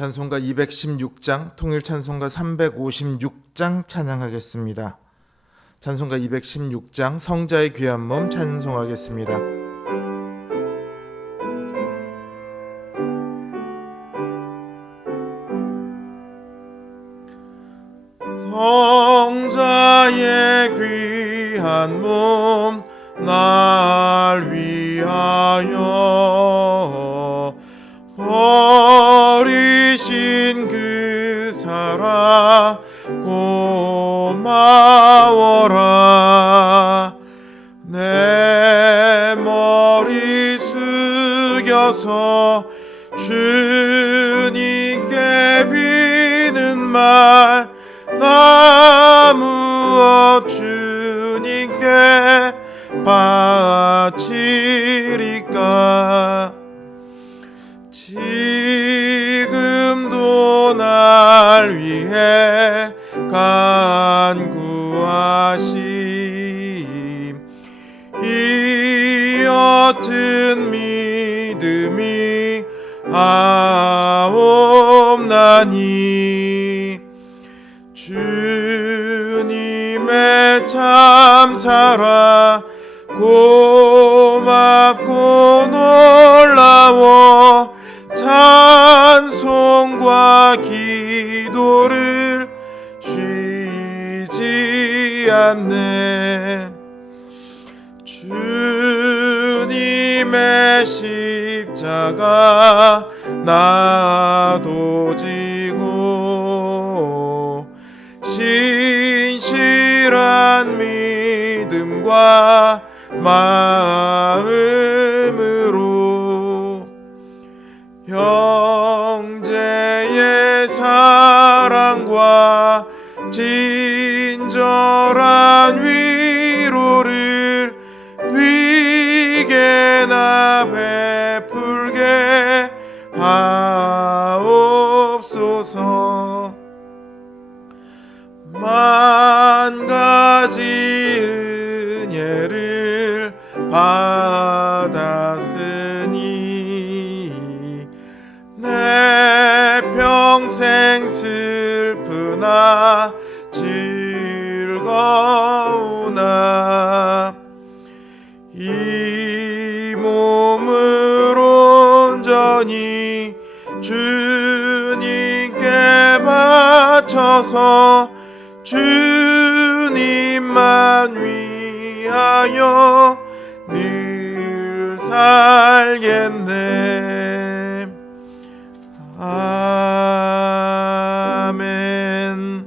찬송가 216장, 통일찬송가 356장 찬양하겠습니다. 찬송가 216장, 성자의 귀한 몸 찬송하겠습니다. 성자의 귀한 몸 날 위하여 버리신 그 사랑 고마워라. 내 머리 숙여서 주님께 비는 말 나 무엇 주님께 바치리까. 지금도 날 위해 간구하심 이 옅은 믿음이 아옵나니. 주님의 참사랑 고맙고 놀라워 찬송과 기도를 쉬지 않네. 주님의 십자가 나도 지고 신실한 믿음과 마음으로 형제의 사랑과 친절한 위로를 네게나 베풀게 하옵소서. 만 가지 은혜를 받았으니 내 평생 슬프나 즐거우나 이 몸을 온전히 주님께 바쳐서 주님만 위하여 늘 살겠네. 아멘.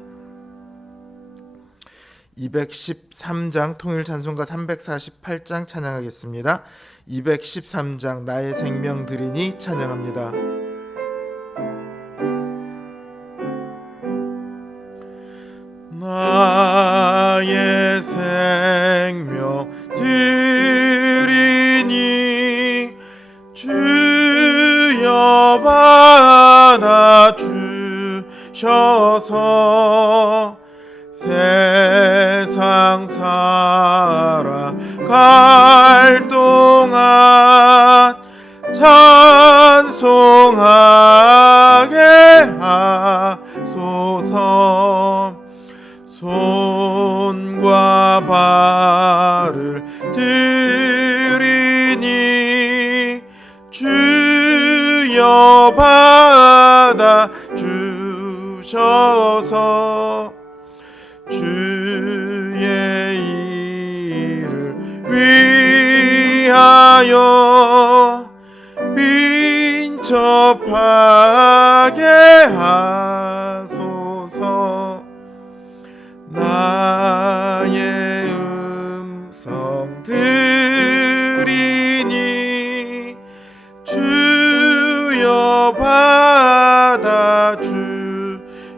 213장 통일찬송가 348장 찬양하겠습니다. 213장 나의 생명 드리니 찬양합니다. 나의 생명 드리니 주여 받아 주셔서 세상 살아갈 동안 찬송하게 하소서. 손과 발을 드리니 주여 받아 주셔서 주의 일을 위하여 민첩하게 하소서. 나의 음성 들으니 주여 받아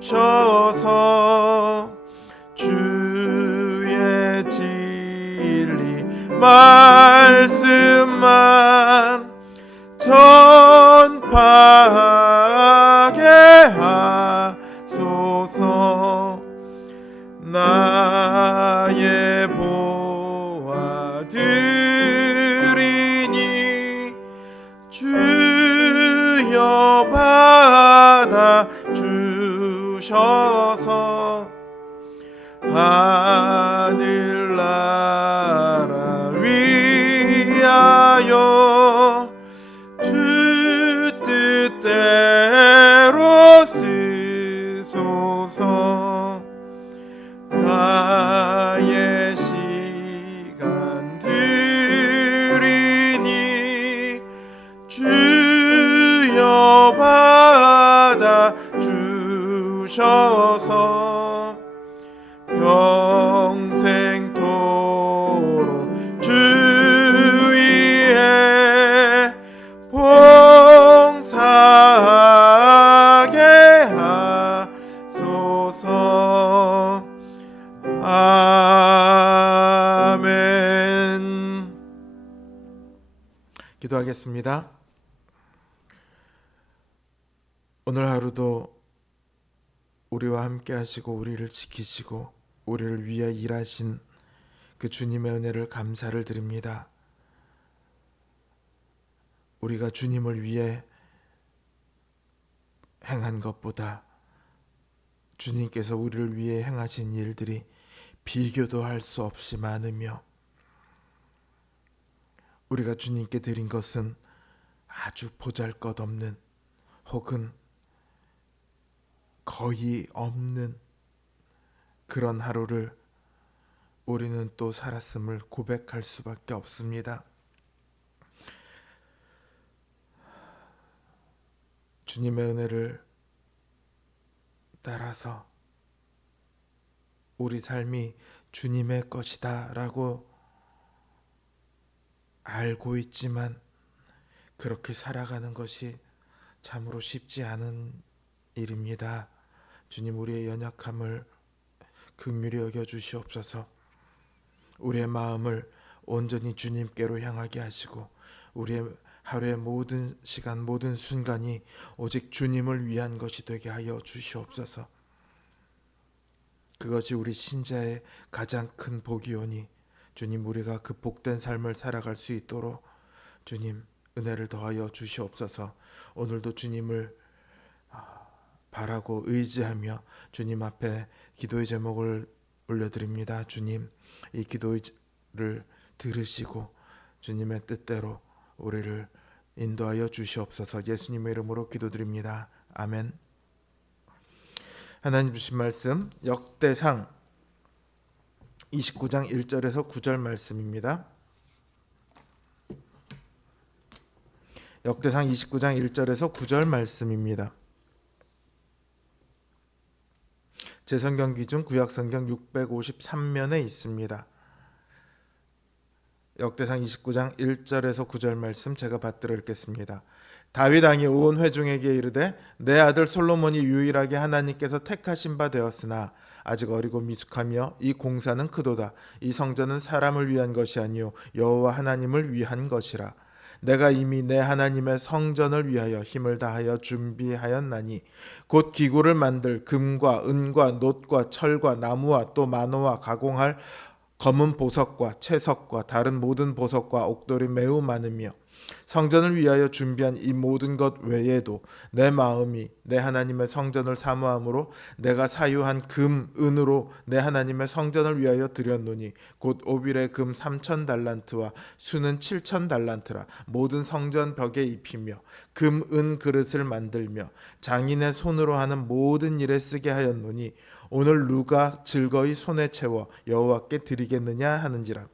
주셔서 주의 진리 말씀만 전파하게 하소서. 나의 보아 드리니 주여 받아 기도하겠습니다. 오늘 하루도 우리와 함께 하시고 우리를 지키시고 우리를 위해 일하신 그 주님의 은혜를 감사를 드립니다. 우리가 주님을 위해 행한 것보다 주님께서 우리를 위해 행하신 일들이 비교도 할 수 없이 많으며, 우리가 주님께 드린 것은 아주 보잘것없는 혹은 거의 없는 그런 하루를 우리는 또 살았음을 고백할 수밖에 없습니다. 주님의 은혜를 따라서 우리 삶이 주님의 것이다 라고 알고 있지만 그렇게 살아가는 것이 참으로 쉽지 않은 일입니다. 주님, 우리의 연약함을 긍휼히 여겨 주시옵소서. 우리의 마음을 온전히 주님께로 향하게 하시고 우리의 하루의 모든 시간, 모든 순간이 오직 주님을 위한 것이 되게 하여 주시옵소서. 그것이 우리 신자의 가장 큰 복이오니 주님, 우리가 그 복된 삶을 살아갈 수 있도록 주님 은혜를 더하여 주시옵소서. 오늘도 주님을 바라고 의지하며 주님 앞에 기도의 제목을 올려드립니다. 주님, 이 기도를 들으시고 주님의 뜻대로 우리를 인도하여 주시옵소서. 예수님의 이름으로 기도드립니다. 아멘. 하나님 주신 말씀 역대상 29장 1절에서 9절 말씀입니다. 역대상 29장 1절에서 9절 말씀입니다. 제 성경 기준 구약성경 653면에 있습니다. 역대상 29장 1절에서 9절 말씀 제가 받들어 읽겠습니다. 다윗 왕이 온 회중에게 이르되 내 아들 솔로몬이 유일하게 하나님께서 택하신 바 되었으나 아직 어리고 미숙하며 이 공사는 크도다. 이 성전은 사람을 위한 것이 아니요 여호와 하나님을 위한 것이라. 내가 이미 내 하나님의 성전을 위하여 힘을 다하여 준비하였나니 곧 기구를 만들 금과 은과 놋과 철과 나무와 또 만호와 가공할 검은 보석과 채석과 다른 모든 보석과 옥돌이 매우 많으며 성전을 위하여 준비한 이 모든 것 외에도 내 마음이 내 하나님의 성전을 사모함으로 내가 사유한 금, 은으로 내 하나님의 성전을 위하여 드렸노니 곧 오빌의 금 3,000달란트와 수는 7,000달란트라. 모든 성전 벽에 입히며 금, 은 그릇을 만들며 장인의 손으로 하는 모든 일에 쓰게 하였노니 오늘 누가 즐거이 손에 채워 여호와께 드리겠느냐 하는지라.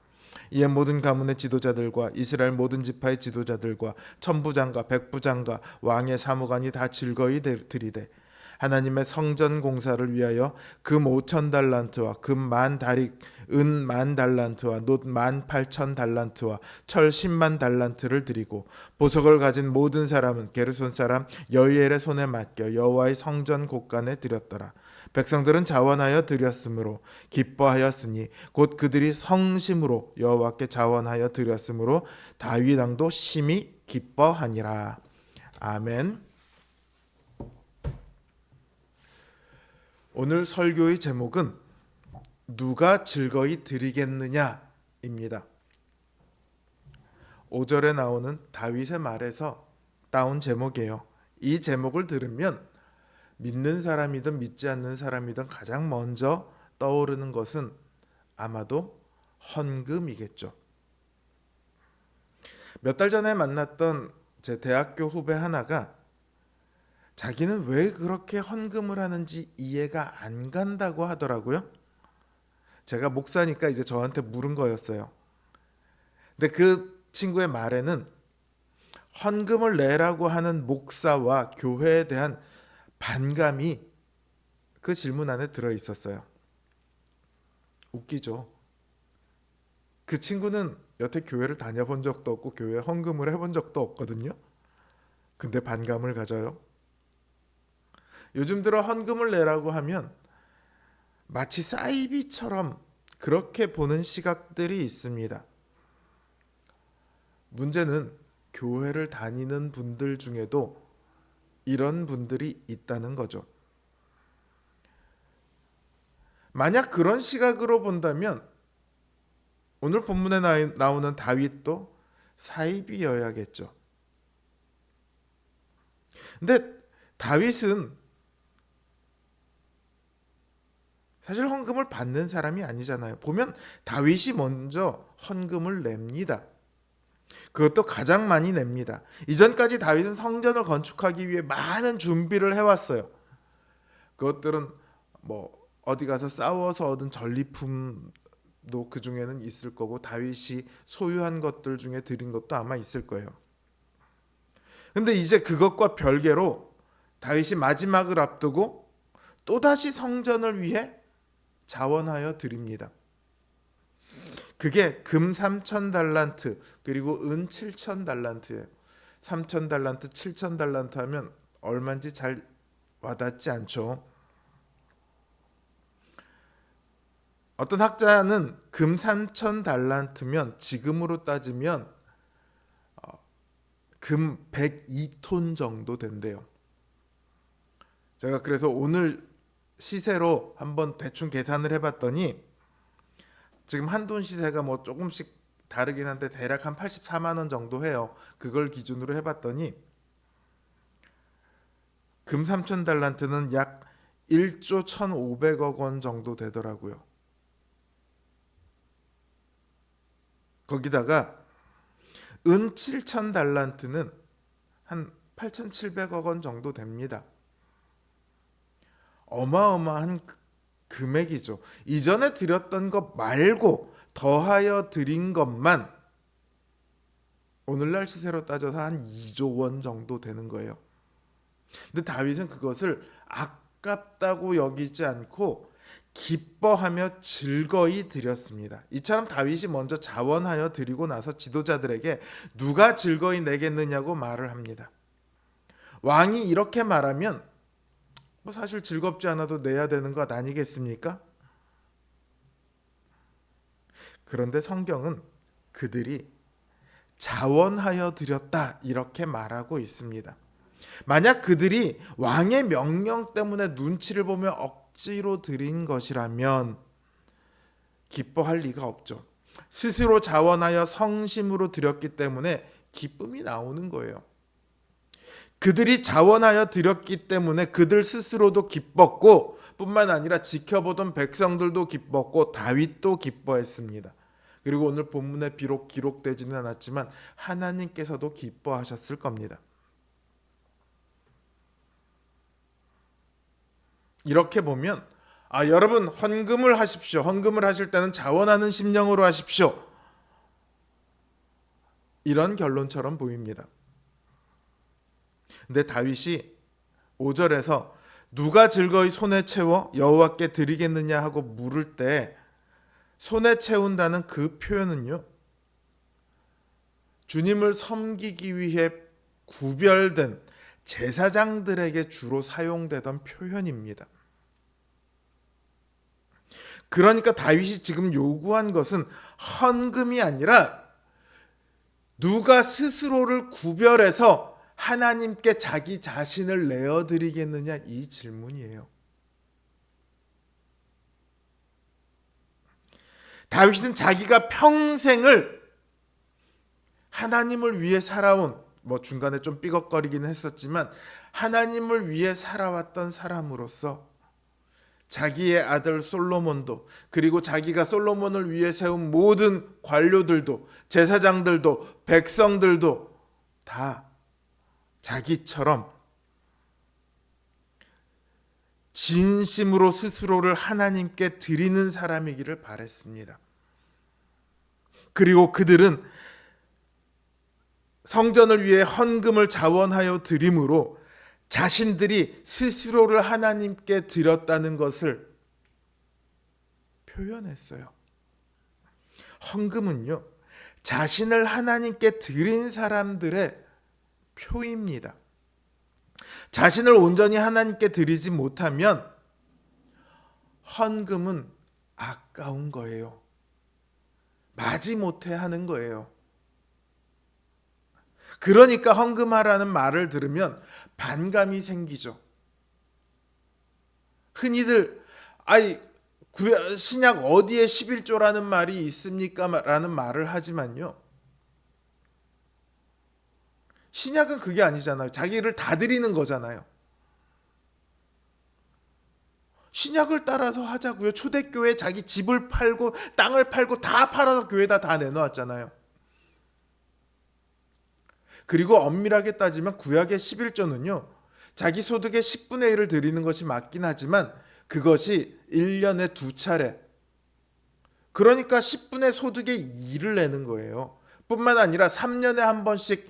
이에 모든 가문의 지도자들과 이스라엘 모든 지파의 지도자들과 천부장과 백부장과 왕의 사무관이 다 즐거이 드리되 하나님의 성전 공사를 위하여 금 5,000달란트와 금 10,000다릭, 은 10,000달란트와 놋 18,000달란트와 철 100,000달란트를 드리고 보석을 가진 모든 사람은 게르손 사람 여이엘의 손에 맡겨 여호와의 성전 곳간에 드렸더라. 백성들은 자원하여 드렸으므로 기뻐하였으니 곧 그들이 성심으로 여호와께 자원하여 드렸으므로 다윗 왕도 심히 기뻐하니라. 아멘. 오늘 설교의 제목은 누가 즐거이 드리겠느냐입니다. 5절에 나오는 다윗의 말에서 따온 제목이에요. 이 제목을 들으면 믿는 사람이든 믿지 않는 사람이든 가장 먼저 떠오르는 것은 아마도 헌금이겠죠. 몇 달 전에 만났던 제 대학교 후배 하나가 자기는 왜 그렇게 헌금을 하는지 이해가 안 간다고 하더라고요. 제가 목사니까 이제 저한테 물은 거였어요. 근데 그 친구의 말에는 헌금을 내라고 하는 목사와 교회에 대한 반감이 그 질문 안에 들어 있었어요. 웃기죠. 그 친구는 여태 교회를 다녀본 적도 없고 교회에 헌금을 해본 적도 없거든요. 근데 반감을 가져요. 요즘 들어 헌금을 내라고 하면 마치 사이비처럼 그렇게 보는 시각들이 있습니다. 문제는 교회를 다니는 분들 중에도 이런 분들이 있다는 거죠. 만약 그런 시각으로 본다면 오늘 본문에 나오는 다윗도 사입이어야겠죠. 근데 다윗은 사실 헌금을 받는 사람이 아니잖아요. 보면 다윗이 먼저 헌금을 냅니다. 그것도 가장 많이 냅니다. 이전까지 다윗은 성전을 건축하기 위해 많은 준비를 해왔어요. 그것들은 뭐 어디 가서 싸워서 얻은 전리품도 그 중에는 있을 거고 다윗이 소유한 것들 중에 드린 것도 아마 있을 거예요. 근데 이제 그것과 별개로 다윗이 마지막을 앞두고 또다시 성전을 위해 자원하여 드립니다. 그게 금 3,000달란트 그리고 은 7,000달란트예요. 3,000달란트, 7,000달란트 하면 얼마인지 잘 와닿지 않죠. 어떤 학자는 금 3,000달란트면 지금으로 따지면 금 102톤 정도 된대요. 제가 그래서 오늘 시세로 한번 대충 계산을 해봤더니 지금 한돈 시세가 뭐 조금씩 다르긴 한데 대략 한 84만 원 정도 해요. 그걸 기준으로 해봤더니 금 3,000달란트는 약 1조 1,500억 원 정도 되더라고요. 거기다가 은 7,000달란트는 한 8,700억 원 정도 됩니다. 어마어마한 금액이죠. 이전에 드렸던 것 말고 더하여 드린 것만 오늘날 시세로 따져서 한 2조 원 정도 되는 거예요. 근데 다윗은 그것을 아깝다고 여기지 않고 기뻐하며 즐거이 드렸습니다. 이처럼 다윗이 먼저 자원하여 드리고 나서 지도자들에게 누가 즐거이 내겠느냐고 말을 합니다. 왕이 이렇게 말하면 뭐 사실 즐겁지 않아도 내야 되는 것 아니겠습니까? 그런데 성경은 그들이 자원하여 드렸다 이렇게 말하고 있습니다. 만약 그들이 왕의 명령 때문에 눈치를 보며 억지로 드린 것이라면 기뻐할 리가 없죠. 스스로 자원하여 성심으로 드렸기 때문에 기쁨이 나오는 거예요. 그들이 자원하여 드렸기 때문에 그들 스스로도 기뻤고 뿐만 아니라 지켜보던 백성들도 기뻤고 다윗도 기뻐했습니다. 그리고 오늘 본문에 비록 기록되지는 않았지만 하나님께서도 기뻐하셨을 겁니다. 이렇게 보면 여러분 헌금을 하십시오. 헌금을 하실 때는 자원하는 심령으로 하십시오. 이런 결론처럼 보입니다. 근데 다윗이 5절에서 누가 즐거이 손에 채워 여호와께 드리겠느냐 하고 물을 때 손에 채운다는 그 표현은요, 주님을 섬기기 위해 구별된 제사장들에게 주로 사용되던 표현입니다. 그러니까 다윗이 지금 요구한 것은 헌금이 아니라 누가 스스로를 구별해서 하나님께 자기 자신을 내어드리겠느냐 이 질문이에요. 다윗은 자기가 평생을 하나님을 위해 살아온 뭐 중간에 좀 삐걱거리기는 했었지만 하나님을 위해 살아왔던 사람으로서 자기의 아들 솔로몬도 그리고 자기가 솔로몬을 위해 세운 모든 관료들도 제사장들도 백성들도 다 자기처럼 진심으로 스스로를 하나님께 드리는 사람이기를 바랬습니다. 그리고 그들은 성전을 위해 헌금을 자원하여 드림으로 자신들이 스스로를 하나님께 드렸다는 것을 표현했어요. 헌금은요, 자신을 하나님께 드린 사람들의 표입니다. 자신을 온전히 하나님께 드리지 못하면 헌금은 아까운 거예요. 마지못해 하는 거예요. 그러니까 헌금하라는 말을 들으면 반감이 생기죠. 흔히들 신약 어디에 11조라는 말이 있습니까? 라는 말을 하지만요. 신약은 그게 아니잖아요. 자기를 다 드리는 거잖아요. 신약을 따라서 하자고요. 초대교회 자기 집을 팔고 땅을 팔고 다 팔아서 교회에다 다 내놓았잖아요. 그리고 엄밀하게 따지면 구약의 11조는요. 자기 소득의 10분의 1을 드리는 것이 맞긴 하지만 그것이 1년에 2차례. 그러니까 10분의 소득의 2를 내는 거예요. 뿐만 아니라 3년에 한 번씩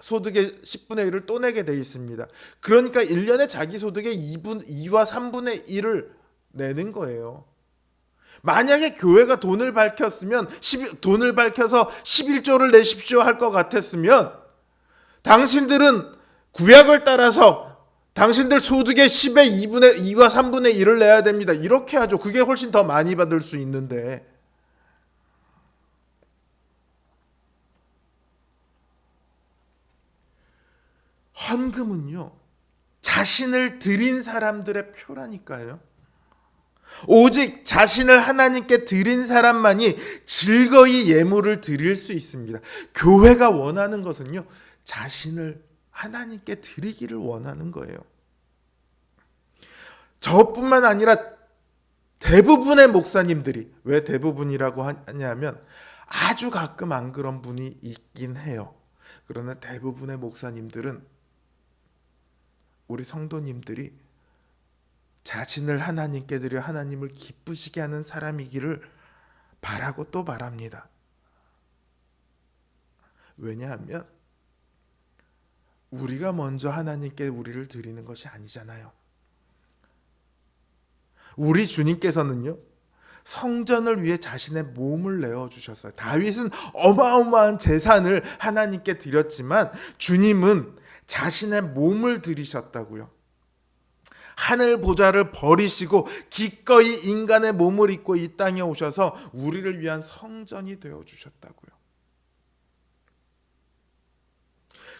소득의 10분의 1을 또 내게 돼 있습니다. 그러니까 1년에 자기 소득의 2와 3분의 1을 내는 거예요. 만약에 교회가 돈을 밝혀서 11조를 내십시오 할 것 같았으면 당신들은 구약을 따라서 당신들 소득의 10의 2와 3분의 1을 내야 됩니다. 이렇게 하죠. 그게 훨씬 더 많이 받을 수 있는데. 헌금은요, 자신을 드린 사람들의 표라니까요. 오직 자신을 하나님께 드린 사람만이 즐거이 예물을 드릴 수 있습니다. 교회가 원하는 것은요, 자신을 하나님께 드리기를 원하는 거예요. 저뿐만 아니라 대부분의 목사님들이, 왜 대부분이라고 하냐면 아주 가끔 안 그런 분이 있긴 해요. 그러나 대부분의 목사님들은, 우리 성도님들이 자신을 하나님께 드려 하나님을 기쁘시게 하는 사람이기를 바라고 또 바랍니다. 왜냐하면 우리가 먼저 하나님께 우리를 드리는 것이 아니잖아요. 우리 주님께서는요, 성전을 위해 자신의 몸을 내어주셨어요. 다윗은 어마어마한 재산을 하나님께 드렸지만 주님은 자신의 몸을 드리셨다고요. 하늘 보좌를 버리시고 기꺼이 인간의 몸을 입고 이 땅에 오셔서 우리를 위한 성전이 되어주셨다고요.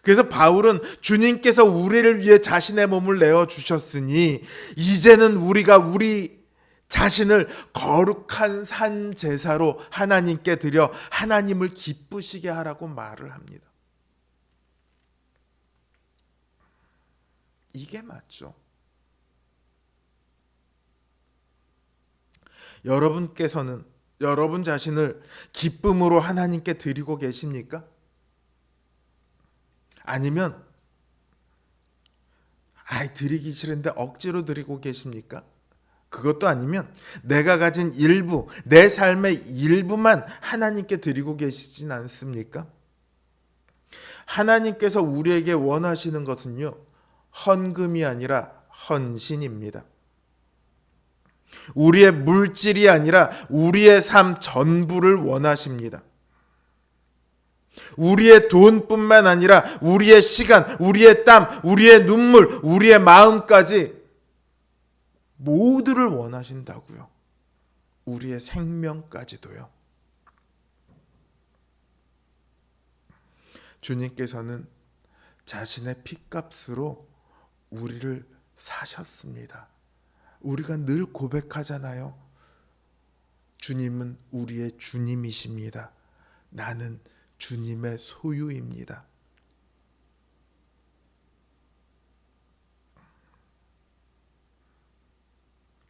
그래서 바울은 주님께서 우리를 위해 자신의 몸을 내어주셨으니 이제는 우리가 우리 자신을 거룩한 산 제사로 하나님께 드려 하나님을 기쁘시게 하라고 말을 합니다. 이게 맞죠. 여러분께서는 여러분 자신을 기쁨으로 하나님께 드리고 계십니까? 아니면 드리기 싫은데 억지로 드리고 계십니까? 그것도 아니면 내가 가진 일부, 내 삶의 일부만 하나님께 드리고 계시진 않습니까? 하나님께서 우리에게 원하시는 것은요, 헌금이 아니라 헌신입니다. 우리의 물질이 아니라 우리의 삶 전부를 원하십니다. 우리의 돈뿐만 아니라 우리의 시간, 우리의 땀, 우리의 눈물, 우리의 마음까지 모두를 원하신다고요. 우리의 생명까지도요. 주님께서는 자신의 피값으로 우리를 사셨습니다. 우리가 늘 고백하잖아요. 주님은 우리의 주님이십니다. 나는 주님의 소유입니다.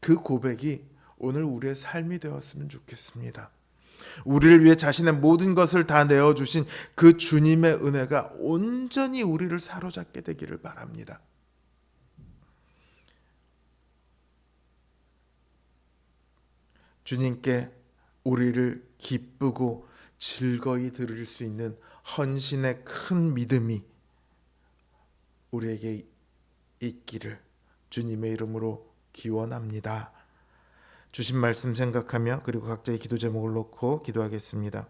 그 고백이 오늘 우리의 삶이 되었으면 좋겠습니다. 우리를 위해 자신의 모든 것을 다 내어주신 그 주님의 은혜가 온전히 우리를 사로잡게 되기를 바랍니다. 주님께 우리를 기쁘고 즐거이 드릴 수 있는 헌신의 큰 믿음이 우리에게 있기를 주님의 이름으로 기원합니다. 주신 말씀 생각하며 그리고 각자의 기도 제목을 놓고 기도하겠습니다.